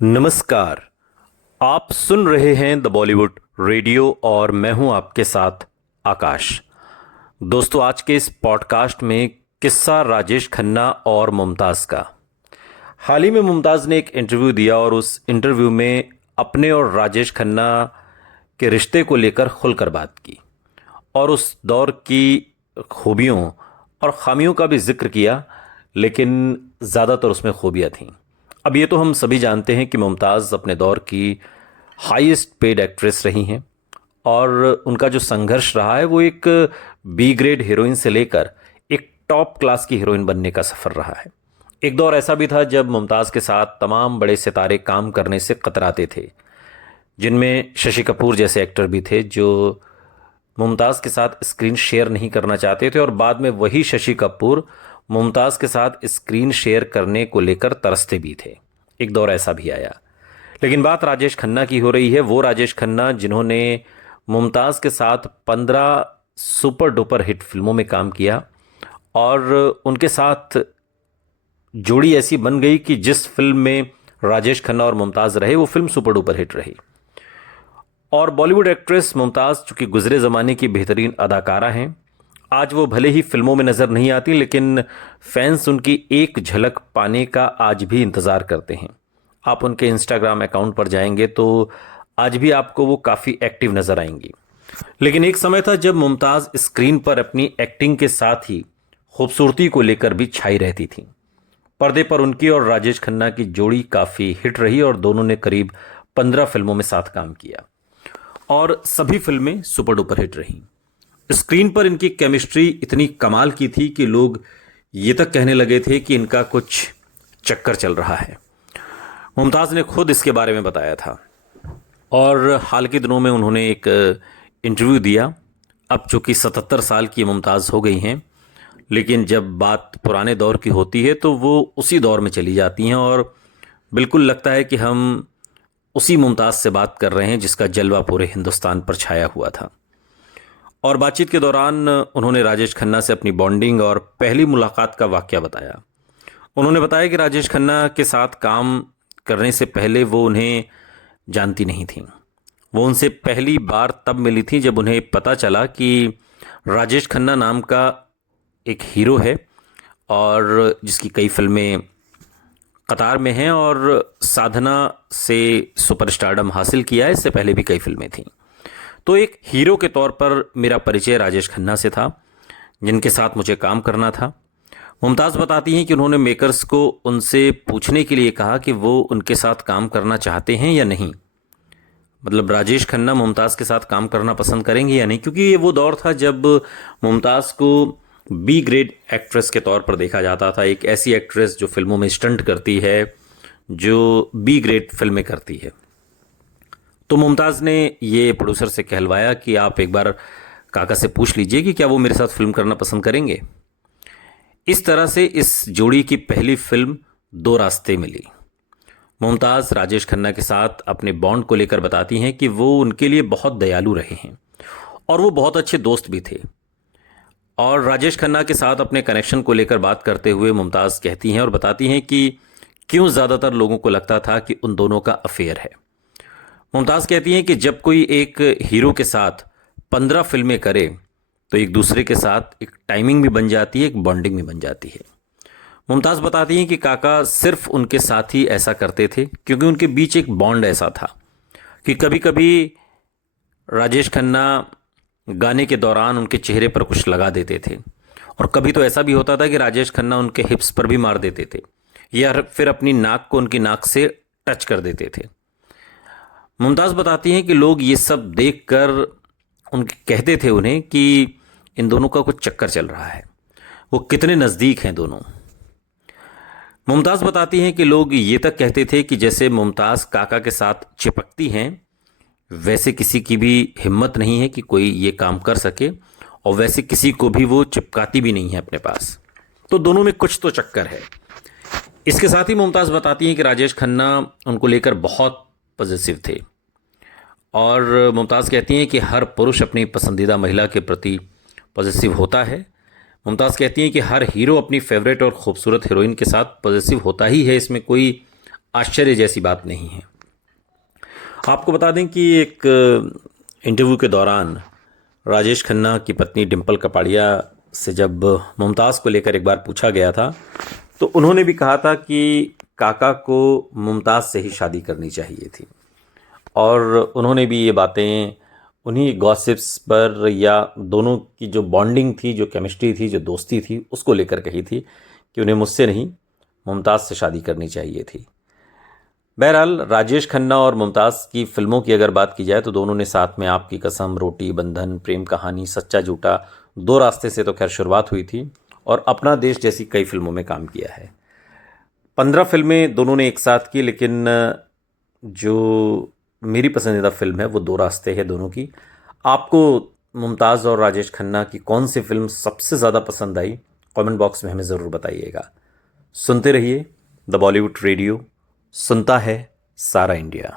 नमस्कार। आप सुन रहे हैं द बॉलीवुड रेडियो और मैं हूं आपके साथ आकाश। दोस्तों, आज के इस पॉडकास्ट में किस्सा राजेश खन्ना और मुमताज़ का। हाल ही में मुमताज़ ने एक इंटरव्यू दिया और उस इंटरव्यू में अपने और राजेश खन्ना के रिश्ते को लेकर खुलकर बात की और उस दौर की खूबियों और खामियों का भी जिक्र किया, लेकिन ज़्यादातर उसमें खूबियाँ थीं। अब ये तो हम सभी जानते हैं कि मुमताज़ अपने दौर की हाईएस्ट पेड एक्ट्रेस रही हैं और उनका जो संघर्ष रहा है वो एक बी ग्रेड हीरोइन से लेकर एक टॉप क्लास की हीरोइन बनने का सफ़र रहा है। एक दौर ऐसा भी था जब मुमताज़ के साथ तमाम बड़े सितारे काम करने से कतराते थे, जिनमें शशि कपूर जैसे एक्टर भी थे जो मुमताज़ के साथ स्क्रीन शेयर नहीं करना चाहते थे और बाद में वही शशि कपूर मुमताज़ के साथ स्क्रीन शेयर करने को लेकर तरसते भी थे। एक दौर ऐसा भी आया। लेकिन बात राजेश खन्ना की हो रही है, वो राजेश खन्ना जिन्होंने मुमताज़ के साथ 15 सुपर डुपर हिट फिल्मों में काम किया और उनके साथ जोड़ी ऐसी बन गई कि जिस फिल्म में राजेश खन्ना और मुमताज़ रहे वो फिल्म सुपर डुपर हिट रही। और बॉलीवुड एक्ट्रेस मुमताज़ चूंकि गुजरे ज़माने की बेहतरीन अदाकारा हैं, आज वो भले ही फिल्मों में नज़र नहीं आती, लेकिन फैंस उनकी एक झलक पाने का आज भी इंतज़ार करते हैं। आप उनके इंस्टाग्राम अकाउंट पर जाएंगे तो आज भी आपको वो काफ़ी एक्टिव नज़र आएंगी। लेकिन एक समय था जब मुमताज़ स्क्रीन पर अपनी एक्टिंग के साथ ही खूबसूरती को लेकर भी छाई रहती थी। पर्दे पर उनकी और राजेश खन्ना की जोड़ी काफ़ी हिट रही और दोनों ने करीब 15 फिल्मों में साथ काम किया और सभी फिल्में सुपर डुपर हिट रहीं। स्क्रीन पर इनकी केमिस्ट्री इतनी कमाल की थी कि लोग ये तक कहने लगे थे कि इनका कुछ चक्कर चल रहा है। मुमताज़ ने खुद इसके बारे में बताया था और हाल के दिनों में उन्होंने एक इंटरव्यू दिया। अब चूँकि 77 साल की मुमताज़ हो गई हैं, लेकिन जब बात पुराने दौर की होती है तो वो उसी दौर में चली जाती हैं और बिल्कुल लगता है कि हम उसी मुमताज़ से बात कर रहे हैं जिसका जलवा पूरे हिंदुस्तान पर छाया हुआ था। और बातचीत के दौरान उन्होंने राजेश खन्ना से अपनी बॉन्डिंग और पहली मुलाकात का वाकया बताया। उन्होंने बताया कि राजेश खन्ना के साथ काम करने से पहले वो उन्हें जानती नहीं थी। वो उनसे पहली बार तब मिली थी जब उन्हें पता चला कि राजेश खन्ना नाम का एक हीरो है और जिसकी कई फिल्में कतार में हैं और साधना से सुपरस्टारडम हासिल किया है। इससे पहले भी कई फिल्में थीं। तो एक हीरो के तौर पर मेरा परिचय राजेश खन्ना से था, जिनके साथ मुझे काम करना था। मुमताज़ बताती हैं कि उन्होंने मेकर्स को उनसे पूछने के लिए कहा कि वो उनके साथ काम करना चाहते हैं या नहीं, मतलब राजेश खन्ना मुमताज़ के साथ काम करना पसंद करेंगे या नहीं, क्योंकि ये वो दौर था जब मुमताज़ को बी ग्रेड एक्ट्रेस के तौर पर देखा जाता था। एक ऐसी एक्ट्रेस जो फिल्मों में स्टंट करती है, जो बी ग्रेड फिल्में करती है। तो मुमताज़ ने ये प्रोड्यूसर से कहलवाया कि आप एक बार काका से पूछ लीजिए कि क्या वो मेरे साथ फिल्म करना पसंद करेंगे। इस तरह से इस जोड़ी की पहली फिल्म दो रास्ते मिली। मुमताज़ राजेश खन्ना के साथ अपने बॉन्ड को लेकर बताती हैं कि वो उनके लिए बहुत दयालु रहे हैं और वो बहुत अच्छे दोस्त भी थे। और राजेश खन्ना के साथ अपने कनेक्शन को लेकर बात करते हुए मुमताज़ कहती हैं और बताती हैं कि क्यों ज़्यादातर लोगों को लगता था कि उन दोनों का अफेयर है। मुमताज़ कहती हैं कि जब कोई एक हीरो के साथ 15 फिल्में करे तो एक दूसरे के साथ एक टाइमिंग भी बन जाती है, एक बॉन्डिंग भी बन जाती है। मुमताज़ बताती हैं कि काका सिर्फ उनके साथ ही ऐसा करते थे क्योंकि उनके बीच एक बॉन्ड ऐसा था कि कभी कभी राजेश खन्ना गाने के दौरान उनके चेहरे पर कुछ लगा देते थे और कभी तो ऐसा भी होता था कि राजेश खन्ना उनके हिप्स पर भी मार देते थे या फिर अपनी नाक को उनकी नाक से टच कर देते थे। मुमताज़ बताती हैं कि लोग ये सब देखकर उनके कहते थे उन्हें कि इन दोनों का कुछ चक्कर चल रहा है, वो कितने नज़दीक हैं दोनों। मुमताज़ बताती हैं कि लोग ये तक कहते थे कि जैसे मुमताज़ काका के साथ चिपकती हैं, वैसे किसी की भी हिम्मत नहीं है कि कोई ये काम कर सके और वैसे किसी को भी वो चिपकाती भी नहीं है अपने पास। तो दोनों में कुछ तो चक्कर है। इसके साथ ही मुमताज़ बताती हैं कि राजेश खन्ना उनको लेकर बहुत पॉजिटिव थे और मुमताज़ कहती हैं कि हर पुरुष अपनी पसंदीदा महिला के प्रति पॉजिटिव होता है। मुमताज़ कहती हैं कि हर हीरो अपनी फेवरेट और ख़ूबसूरत हीरोइन के साथ पॉजिटिव होता ही है, इसमें कोई आश्चर्य जैसी बात नहीं है। आपको बता दें कि एक इंटरव्यू के दौरान राजेश खन्ना की पत्नी डिम्पल कपाड़िया से जब मुमताज़ को लेकर एक बार पूछा गया था, तो उन्होंने भी कहा था कि काका को मुमताज़ से ही शादी करनी चाहिए थी। और उन्होंने भी ये बातें उन्हीं गॉसिप्स पर या दोनों की जो बॉन्डिंग थी, जो केमिस्ट्री थी, जो दोस्ती थी, उसको लेकर कही थी कि उन्हें मुझसे नहीं मुमताज़ से शादी करनी चाहिए थी। बहरहाल राजेश खन्ना और मुमताज़ की फिल्मों की अगर बात की जाए तो दोनों ने साथ में आपकी कसम, रोटी, बंधन, प्रेम कहानी, सच्चा झूठा, दो रास्ते से तो खैर शुरुआत हुई थी और अपना देश जैसी कई फिल्मों में काम किया है। 15 फिल्में दोनों ने एक साथ की, लेकिन जो मेरी पसंदीदा फिल्म है वो दो रास्ते है दोनों की। आपको मुमताज़ और राजेश खन्ना की कौन सी फिल्म सबसे ज़्यादा पसंद आई, कमेंट बॉक्स में हमें ज़रूर बताइएगा। सुनते रहिए द बॉलीवुड रेडियो, सुनता है सारा इंडिया।